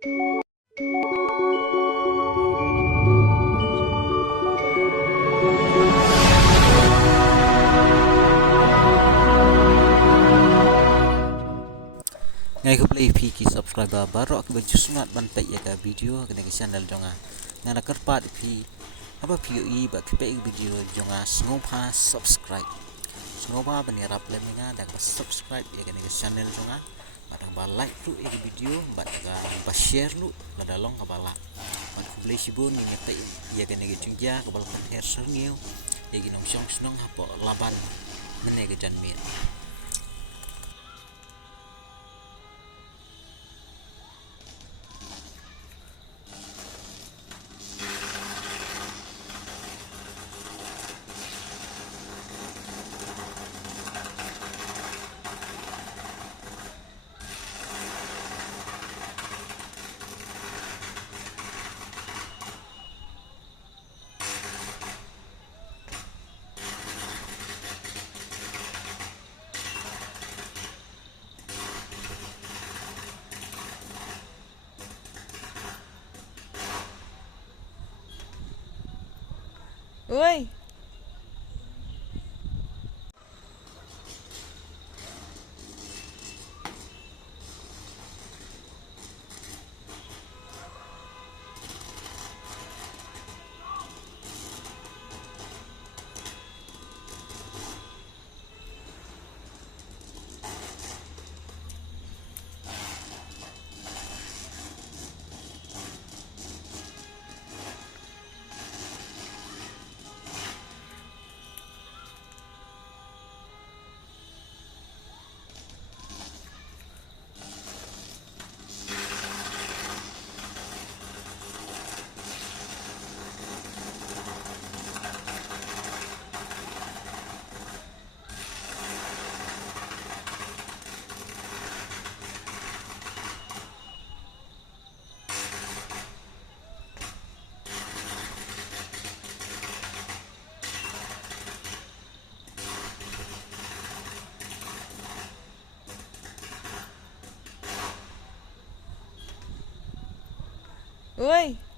Ngay ko play ki subscriber baru aku baju sunat ban Peit ya ka video ke channel jonga ngana kerpat pi apa POE ba Peit video jonga sengopa subscribe sengopa bani rap le menga dak subscribe ya ke channel jonga badang ba like lu e video badang ba share lu pada long ka bala ban ku play sibun ni Peit ya ke Jingjia ka bal Pynher Syrngiew ya ke Nongsain senong hapo Laban mene ke janmin. Oi. Oi.